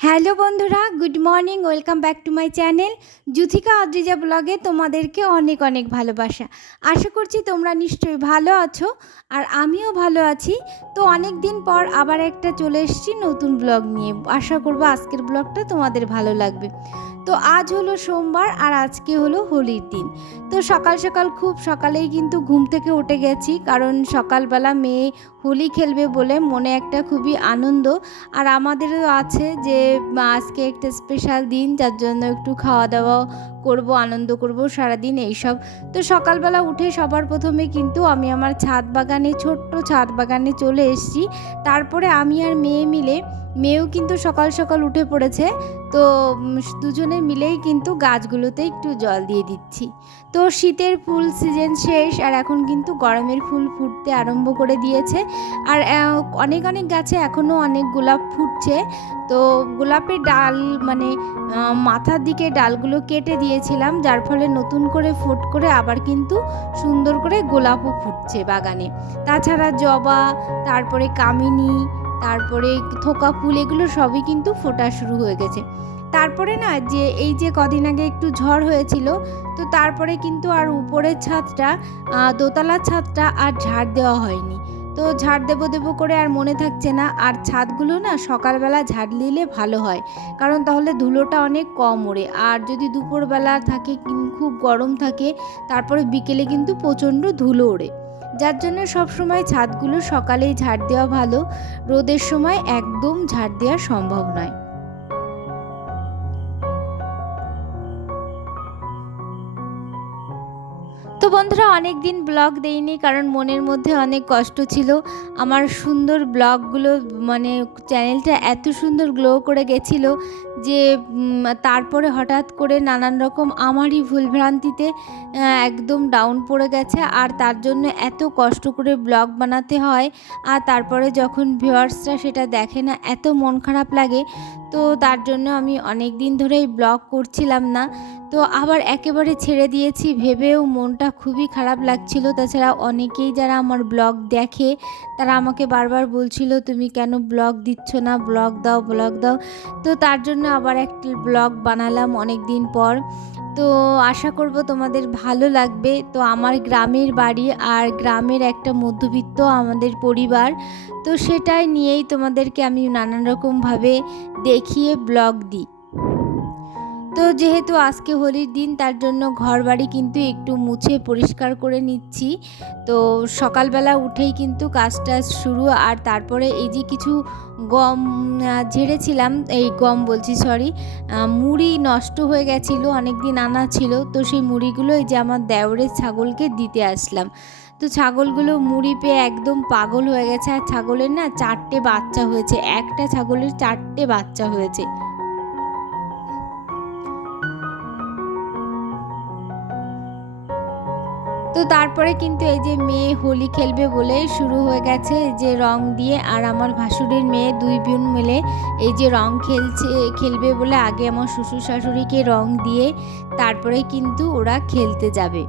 Hello বন্ধুরা, good morning. Welcome back to my channel Juthika Adrija ব্লগে। তোমাদেরকে অনেক অনেক ভালোবাসা। আশা করছি তোমরা নিশ্চয়ই ভালো আছো আর আমিও ভালো আছি। তো অনেক দিন পর আবার একটা চলে এসেছি নতুন ব্লগ নিয়ে। আশা করব আজকের ব্লগটা তোমাদের ভালো লাগবে। তো আজ হলো সোমবার আর আজকে হলো হোলির দিন। তো সকাল সকাল খুব সকালেই কিন্তু ঘুম থেকে উঠে গেছি, কারণ সকালবেলা মেয়ে হোলি খেলবে বলে মনে একটা খুবই আনন্দ। আর আমাদেরও আছে যে আজকে একটা স্পেশাল দিন, যার জন্য একটু খাওয়া দাওয়া করব, আনন্দ করব সারাদিন এইসব। তো সকালবেলা উঠে সবার প্রথমে কিন্তু আমি আমার ছাদ বাগানে, ছোট্ট ছাদ বাগানে চলে এসেছি। তারপরে আমি আর মেয়ে মিলে, মেয়েও কিন্তু সকাল সকাল উঠে পড়েছে, তো দুজনে মিলেই কিন্তু গাছগুলোতে একটু জল দিয়ে দিচ্ছি। তো শীতের ফুল সিজন শেষ আর এখন কিন্তু গরমের ফুল ফুটতে আরম্ভ করে দিয়েছে। আর অনেক অনেক গাছে এখনও অনেক গোলাপ ফুটছে। তো গোলাপের ডাল মানে মাথার দিকে ডালগুলো কেটে দিয়েছিলাম, যার ফলে নতুন করে ফুট করে আবার কিন্তু সুন্দর করে গোলাপও ফুটছে বাগানে। তাছাড়া জবা, তারপরে কামিনী, তারপরে থোকা ফুল, এগুলো সবই কিন্তু ফোটা শুরু হয়ে গেছে। তারপরে না, যে এই যে কদিন আগে একটু ঝড় হয়েছিল, তো তারপরে কিন্তু আর উপরের ছাদটা, দোতলার ছাদটা আর ঝাড় দেওয়া হয়নি। তো ঝাড় দেবো করে আর মনে থাকছে না। আর ছাদগুলো না সকালবেলা ঝাড় দিলে ভালো হয়, কারণ তাহলে ধুলোটা অনেক কম ওড়ে। আর যদি দুপুরবেলা থাকে, খুব গরম থাকে, তারপরে বিকেলে কিন্তু প্রচণ্ড ধুলো ওড়ে। যার জন্য সবসময় ছাদগুলো সকালেই ঝাড় দেওয়া ভালো, রোদের সময় একদম ঝাড় দেওয়া সম্ভব নয়। তো বন্ধুরা, অনেক দিন ব্লগ দেইনি, কারণ মনের মধ্যে অনেক কষ্ট ছিল। আমার সুন্দর ব্লগগুলো, মানে চ্যানেলটা এত সুন্দর গ্লো করে গেছিল যে তারপরে হঠাৎ করে নানান রকম আমারই ভুলভ্রান্তিতে একদম ডাউন পড়ে গেছে। আর তার জন্য এত কষ্ট করে ব্লগ বানাতে হয়, আর তারপরে যখন ভিউয়ার্সরা সেটা দেখে না, এত মন খারাপ লাগে। তো তার জন্য আমি অনেক দিন ধরেই ব্লগ করছিলাম না। তো আবার একেবারে ছেড়ে দিয়েছি ভেবেও মনটা খুবই খারাপ লাগছিল। তাছাড়া অনেকেই যারা আমার ব্লগ দেখে, তারা আমাকে বারবার বলছিল, তুমি কেন ব্লগ দিচ্ছ না, ব্লগ দাও, ব্লগ দাও। তো তার জন্য আবার একটা ব্লগ বানালাম অনেক দিন পর। তো আশা করব তোমাদের ভালো লাগবে। তো আমার গ্রামের বাড়ি আর গ্রামের একটা মধ্যবিত্ত আমাদের পরিবার, তো সেটাই নিয়েই তোমাদেরকে আমি নানান রকমভাবে দেখিয়ে ব্লগ দিই। তো যেহেতু আজকে হোলির দিন, তার জন্য ঘর বাড়ি কিন্তু একটু মুছে পরিষ্কার করে নিচ্ছি। তো সকালবেলা উঠেই কিন্তু কাজটা শুরু। আর তারপরে এই যে কিছু গম ঝেড়েছিলাম, এই গম বলছি সরি, মুড়ি নষ্ট হয়ে গেছিলো, অনেক দিন আনা ছিল। তো সেই মুড়িগুলো এই যে আমার দেওরের ছাগলকে দিতে আসলাম। তো ছাগলগুলো মুড়ি পেয়ে একদম পাগল হয়ে গেছে। আর ছাগলের না 4টে বাচ্চা হয়েছে, একটা ছাগলের 4টে বাচ্চা হয়েছে। তো তারপরে কিন্তু এই যে মেয়ে হোলি খেলবে বলে শুরু হয়ে গেছে যে রং দিয়ে। আর আমার ভাসুরের মেয়ে, দুই বোন মিলে এই যে রং খেলবে বলে আগে আমার শ্বশুর শাশুড়িকে রং দিয়ে তারপরে কিন্তু ওরা খেলতে যাবে।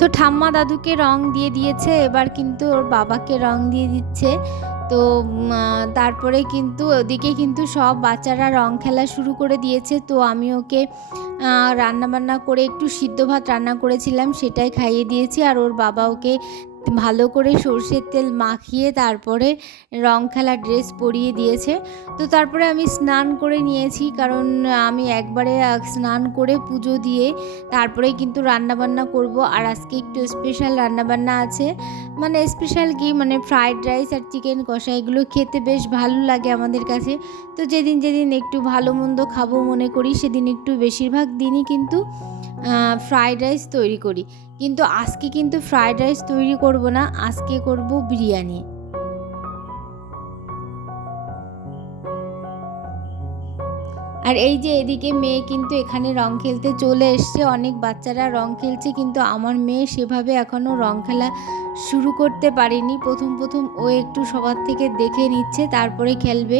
তো ঠাম্মা দাদুকে রং দিয়ে দিয়েছে, এবার কিন্তু ওর বাবাকে রং দিয়ে দিচ্ছে। তো তারপরে কিন্তু ওদিকে কিন্তু সব বাচ্চারা রং খেলা শুরু করে দিয়েছে। তো আমি ওকে রান্নাবান্না করে একটু সিদ্ধ ভাত রান্না করেছিলাম, সেটাই খাইয়ে দিয়েছি। আর ওর বাবা ওকে ভালো করে সর্ষের তেল মাখিয়ে তারপরে রং খেলার ড্রেস পরিয়ে দিয়েছে। তো তারপরে আমি স্নান করে নিয়েছি, কারণ আমি একবারে স্নান করে পুজো দিয়ে তারপরেই কিন্তু রান্নাবান্না করব। আর আজকে একটু স্পেশাল রান্নাবান্না আছে, মানে স্পেশাল কি, মানে ফ্রায়েড রাইস আর চিকেন কষা, এগুলো খেতে বেশ ভালো লাগে আমাদের কাছে। তো যেদিন যেদিন একটু ভালো মন্দ খাবো মনে করি, সেদিন একটু বেশিরভাগ দিনই কিন্তু ফ্রায়েড রাইস তৈরি করি। কিন্তু আজকে কিন্তু ফ্রায়েড রাইস তৈরি করব না, আজকে করব বিরিয়ানি। আর এই যে এদিকে মেয়ে কিন্তু এখানে রং খেলতে চলে এসছে। অনেক বাচ্চারা রং খেলছে, কিন্তু আমার মেয়ে সেভাবে এখনও রং খেলা শুরু করতে পারেনি। প্রথম ও একটু সবার থেকে দেখে নিচ্ছে, তারপরে খেলবে।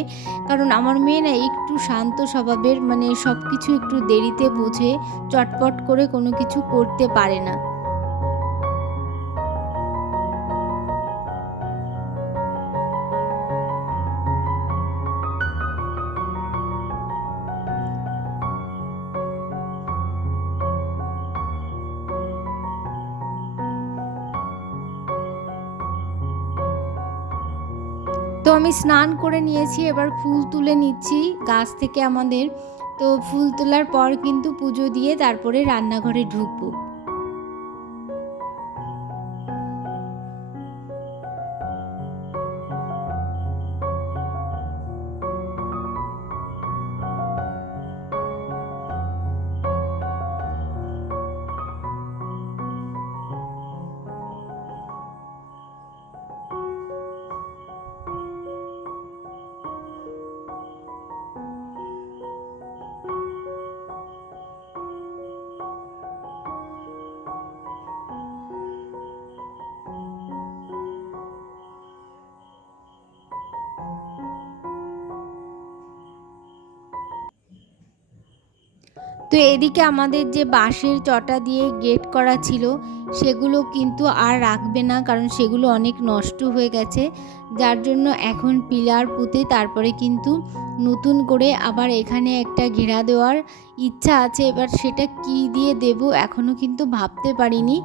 কারণ আমার মেয়ে না একটু শান্ত স্বভাবের, মানে সব কিছু একটু দেরিতে বোঝে, চটপট করে কোনো কিছু করতে পারে না। তো আমি স্নান করে নিয়েছি, এবার ফুল তুলে নিচ্ছি গাছ থেকে আমাদের। তো ফুল তোলার পর কিন্তু পুজো দিয়ে তারপরে রান্নাঘরে ঢুকবো। তো এদিকে আমাদের যে বাঁশের চটা দিয়ে গেট করা ছিল সেগুলো কিন্তু আর রাখবে না, কারণ সেগুলো অনেক নষ্ট হয়ে গেছে। যার জন্য এখন পিলার পুঁতে তারপরে কিন্তু নতুন করে আবার এখানে একটা ঘেরা দেওয়ার ইচ্ছা আছে। এবার সেটা কি দিয়ে দেব এখনও কিন্তু ভাবতে পারিনি।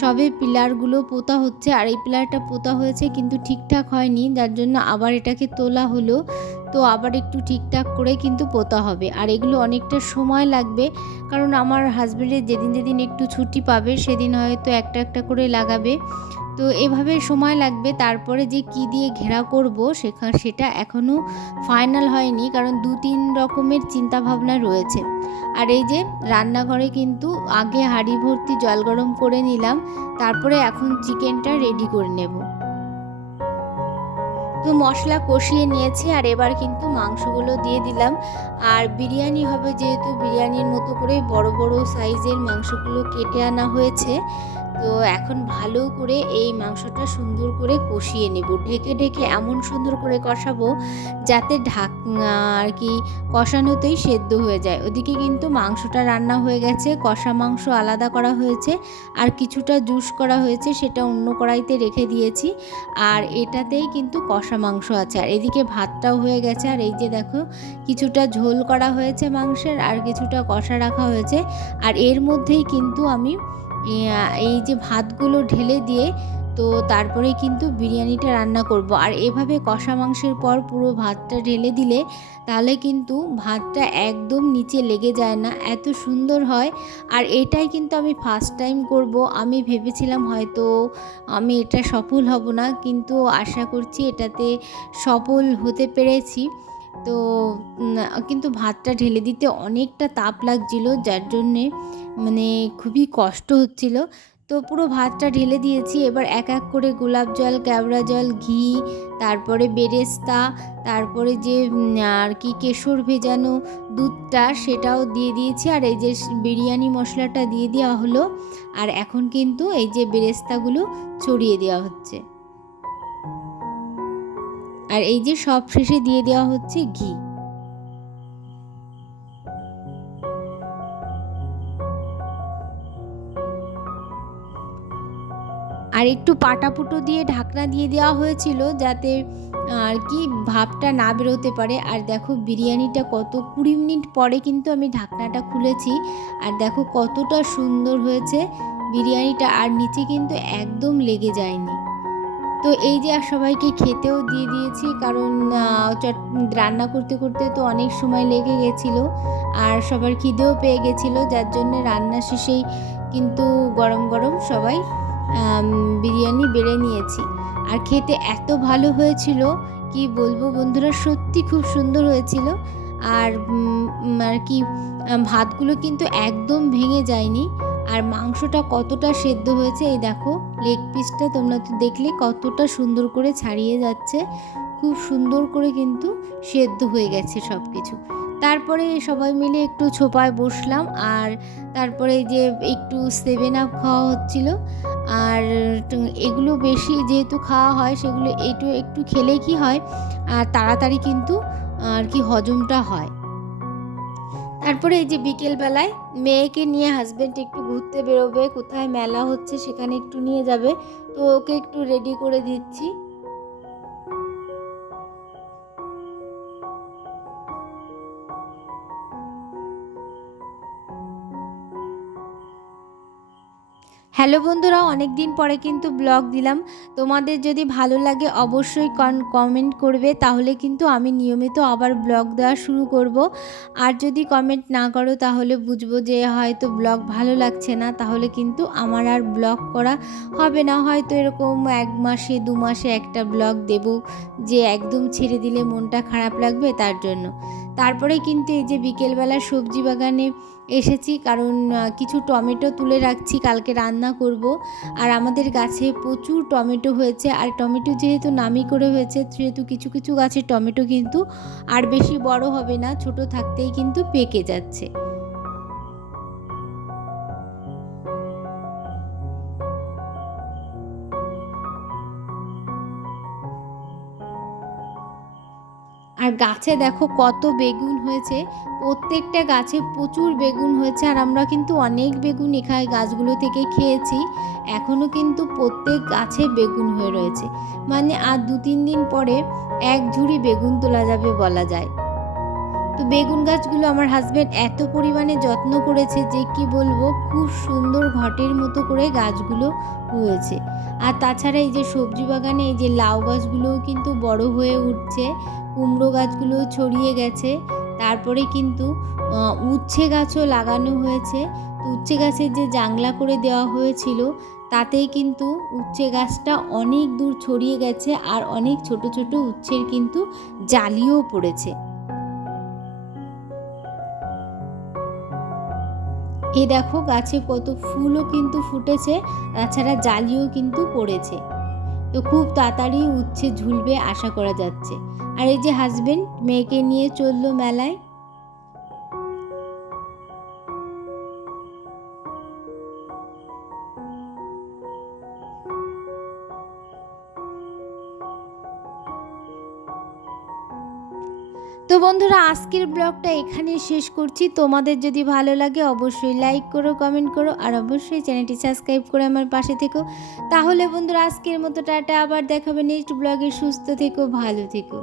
সবে পিলারগুলো পোতা হচ্ছে, আর এই পিলারটা পোতা হয়েছে কিন্তু ঠিকঠাক হয়নি, যার জন্য আবার এটাকে তোলা হলো। তো আবার একটু ঠিকঠাক করে কিন্তু পোতা হবে, আর এগুলো অনেকটা সময় লাগবে। কারণ আমার হাজব্যান্ডের যেদিন একটু ছুটি পাবে সেদিন হয়তো একটা করে লাগাবে। তো এভাবে সময় লাগবে। তারপরে যে কি দিয়ে ঘেরা করব সেটা এখনও ফাইনাল হয়নি, কারণ 2-3 রকমের চিন্তা ভাবনা রয়েছে। আর এই যে রান্নাঘরে কিন্তু আগে হাঁড়ি ভর্তি জল গরম করে নিলাম, তারপরে এখন চিকেনটা রেডি করে নেব। তো মশলা কষিয়ে নিয়েছি, আর এবার কিন্তু মাংসগুলো দিয়ে দিলাম। আর বিরিয়ানি হবে যেহেতু, বিরিয়ানির মতো করে বড় বড় সাইজের মাংসগুলো কেটে আনা হয়েছে। তো এখন ভালো করে এই মাংসটা সুন্দর করে কষিয়ে নেব, ঢেকে ঢেকে এমন সুন্দর করে কষাবো যাতে আর কি কষানোতেই সেদ্ধ হয়ে যায়। ওদিকে কিন্তু মাংসটা রান্না হয়ে গেছে, কষা মাংস আলাদা করা হয়েছে, আর কিছুটা জুস করা হয়েছে, সেটা অন্য কড়াইতে রেখে দিয়েছি। আর এটাতেই কিন্তু কষা মাংস আছে, আর এদিকে ভাতটাও হয়ে গেছে। আর এই যে দেখো কিছুটা ঝোল করা হয়েছে মাংসের, আর কিছুটা কষা রাখা হয়েছে। আর এর মধ্যেই কিন্তু আমি এই যে ভাতগুলো ঢেলে দিয়ে তো তারপরে কিন্তু বিরিয়ানিটা রান্না করব। আর এভাবে কষা মাংসের পর পুরো ভাতটা ঢেলে দিলে তাহলে কিন্তু ভাতটা একদম নিচে লেগে যায় না, এত সুন্দর হয়। আর এটাই কিন্তু আমি ফার্স্ট টাইম করব। আমি ভেবেছিলাম হয়তো আমি এটা সফল হব না, কিন্তু আশা করছি এটাতে সফল হতে পেরেছি। তো কিন্তু ভাতটা ঢেলে দিতে অনেকটা তাপ লাগছিল, যার জন্যে মানে খুবই কষ্ট হচ্ছিল। তো পুরো ভাতটা ঢেলে দিয়েছি। এবার এক এক করে গোলাপ জল, কেওড়া জল, ঘি, তারপরে বেরেস্তা, তারপরে যে আর কি কেশর ভেজানো দুধটা সেটাও দিয়ে দিয়েছি। আর এই যে বিরিয়ানি মশলাটা দিয়ে দেওয়া হলো, আর এখন কিন্তু এই যে বেরেস্তাগুলো ছড়িয়ে দেওয়া হচ্ছে। আর এই যে সব শেষে দিয়ে দেওয়া হচ্ছে ঘি। আর একটু পাটাপুটো দিয়ে ঢাকনা দিয়ে দেওয়া হয়েছিল যাতে আর কি ভাপটা না বেরোতে পারে। আর দেখো বিরিয়ানিটা কত 20 মিনিট পরে কিন্তু আমি ঢাকনাটা খুলেছি, আর দেখো কতটা সুন্দর হয়েছে বিরিয়ানিটা, আর নিচে কিন্তু একদম লেগে যায়নি। তো এই যে সবাইকে খেতেও দিয়ে দিয়েছি, কারণ রান্না করতে করতে তো অনেক সময় লেগে গেছিলো, আর সবার খিদেও পেয়ে গেছিলো, যার জন্যে রান্না শেষেই কিন্তু গরম গরম সবাই বিরিয়ানি বেড়ে নিয়েছি। আর খেতে এত ভালো হয়েছিল কি বলবো বন্ধুরা, সত্যি খুব সুন্দর হয়েছিল। আর আর কি ভাতগুলো কিন্তু একদম ভেঙে যায়নি, আর মাংসটা কতটা সেদ্ধ হয়েছে এই দেখো, লেগ পিসটা তোমরা তো দেখলে কতটা সুন্দর করে ছাড়িয়ে যাচ্ছে, খুব সুন্দর করে কিন্তু সেদ্ধ হয়ে গেছে সব কিছু। তারপরে সবাই মিলে একটু ছোপায় বসলাম, আর তারপরে যে একটু 7 আপ খাওয়া হচ্ছিল। আর এগুলো বেশি যেহেতু খাওয়া হয় সেগুলো একটু খেলে কি হয়, আর তাড়াতাড়ি কিন্তু আর কি হজমটা হয়। তারপরে এই যে বিকেলবেলায় মেয়েকে নিয়ে হাজব্যান্ড একটু ঘুরতে বেরোবে, কোথায় মেলা হচ্ছে সেখানে একটু নিয়ে যাবে, তো ওকে একটু রেডি করে দিচ্ছি। হ্যালো বন্ধুরা, অনেক দিন পরে কিন্তু ব্লগ দিলাম। তোমাদের যদি ভালো লাগে অবশ্যই কমেন্ট করবে, তাহলে কিন্তু আমি নিয়মিত আবার ব্লগ দেওয়া শুরু করব। আর যদি কমেন্ট না করো তাহলে বুঝবো যে হয়তো ব্লগ ভালো লাগছে না, তাহলে কিন্তু আমার আর ব্লগ করা হবে না। হয়তো এরকম 1 মাসে 2 মাসে একটা ব্লগ দেব, যে একদম ছেড়ে দিলে মনটা খারাপ লাগবে তার জন্য। তারপরে কিন্তু এই যে বিকেলবেলা সবজি বাগানে এসেছি, কারণ কিছু টমেটো তুলে রাখছি, কালকে রান্না করব। আর আমাদের গাছে প্রচুর টমেটো হয়েছে, আর টমেটো যেহেতু নামি করে হয়েছে সেহেতু কিছু কিছু গাছের টমেটো কিন্তু আর বেশি বড় হবে না, ছোট থাকতেই কিন্তু পেকে যাচ্ছে। আর গাছে দেখো কত বেগুন হয়েছে, প্রত্যেকটা গাছে প্রচুর বেগুন হয়েছে। আর আমরা কিন্তু অনেক বেগুন এখানে গাছগুলো থেকে খেয়েছি, এখনও কিন্তু প্রত্যেক গাছে বেগুন হয়ে রয়েছে। মানে আর 2-3 দিন পরে 1 ঝুড়ি বেগুন তোলা যাবে বলা যায়। তো বেগুন গাছগুলো আমার হাজব্যান্ড এত পরিমাণে যত্ন করেছে যে কি বলবো, খুব সুন্দর ঘটের মতো করে গাছগুলো হয়েছে। আর তাছাড়া এই যে সবজি বাগানে এই যে লাউ গাছগুলোও কিন্তু বড় হয়ে উঠছে, কুমড়ো গাছগুলোও ছড়িয়ে গেছে। তারপরে কিন্তু উচ্ছে গাছও লাগানো হয়েছে। তো উচ্ছে গাছের যে জাংলা করে দেওয়া হয়েছিল তাতেই কিন্তু উচ্ছে গাছটা অনেক দূর ছড়িয়ে গেছে, আর অনেক ছোট ছোট উচ্ছের কিন্তু জালিও পড়েছে। এই দেখো গাছে কত ফুলও কিন্তু ফুটেছে, তাছাড়া জালিও কিন্তু পড়েছে। তো খুব তাড়াতাড়ি উচ্ছে ঝুলবে আশা করা যাচ্ছে। আর এই যে হাজবেন্ড মেয়েকে নিয়ে চললো মেলায়। তো বন্ধুরা, আজকের ব্লগটা এখানেই শেষ করছি। তোমাদের যদি ভালো লাগে অবশ্যই লাইক করো, কমেন্ট করো, আর অবশ্যই চ্যানেলটি সাবস্ক্রাইব করে আমার পাশে থেকো। তাহলে বন্ধুরা আজকের মতো টাটা, আবার দেখাবে নেক্সট ব্লগে। সুস্থ থেকো, ভালো থেকো।